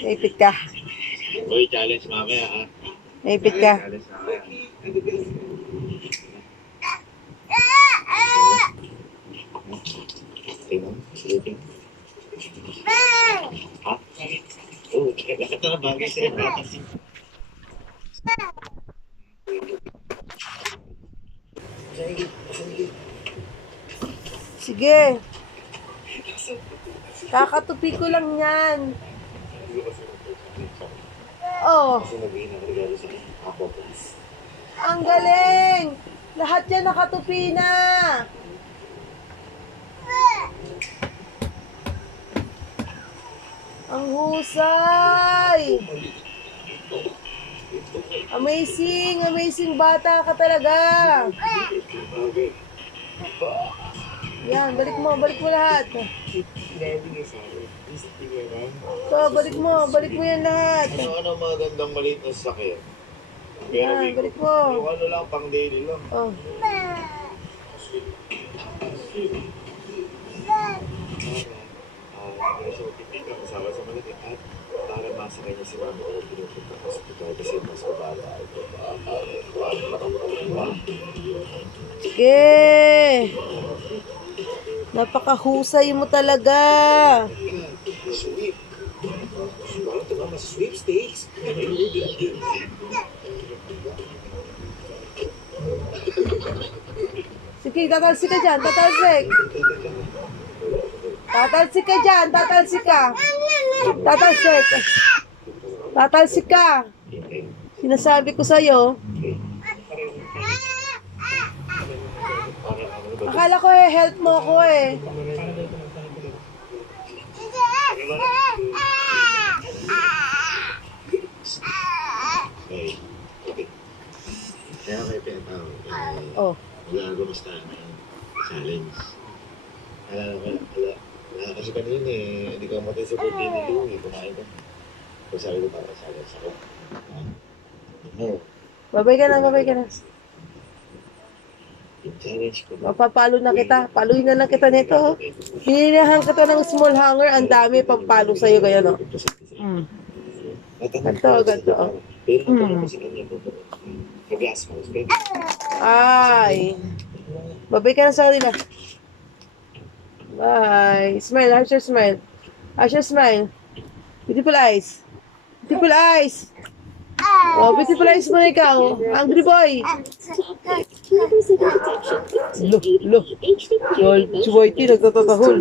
Naipit ka. Uy, challenge mamaya ha. Naipit ka. Challenge mamaya. Tingnan, sleeping. Ha? Oo, bagay sa'yo. Sige. Kakatupi ko lang yan. Oh, Kasi nag-iina ko regalo sa ako. ang galing! Lahat yan nakatupi na. Ang husay! Amazing! Amazing bata ka talaga! Yan, balik mo lahat. So, balik mo yan lahat. Ano magandang maliit na sasakyan? Yan, balik mo. Yung ano lang, pang daily lang. Oh. Kasama sa malaki at para masakay niya si mama ko pinupunta sa hospital kasi mas kabata ito. Sige! Napakahusay mo talaga. Sweep. Parang ito mas sweepstakes. Sige, tatalsik ka dyan, tatalsik. Tatalsik ka dyan, tatalsik ka. Tatalsik. Tatalsik ka. Sinasabi ko sa'yo. Akala ko help mo ako eh. Okay. Okay. Kaya kayo pinatawag. Oh. Gumusta ang challenge. Wala kasi kanina eh. Hindi ka matay sa birthday ni Louie. Kumain ko. Kung sabi ko para challenge ako. Babay ka na, babay ka na. Yung challenge ko. Mapapalo na kita. Paluin na lang kita nito. Hininahan kita ng small hanger. Ang dami pagpalo sa'yo. Gaya no. Ganto. Pero ito kasi kanya po. Mag-gas mo. Ay. Babay ka na sa kanila. Bye. Smile. How's your smile? How's your smile? Beautiful eyes. Beautiful eyes. Oh, beautiful eyes mo na ikaw. Angry boy. Lo. Si Whitey nagtatatahol.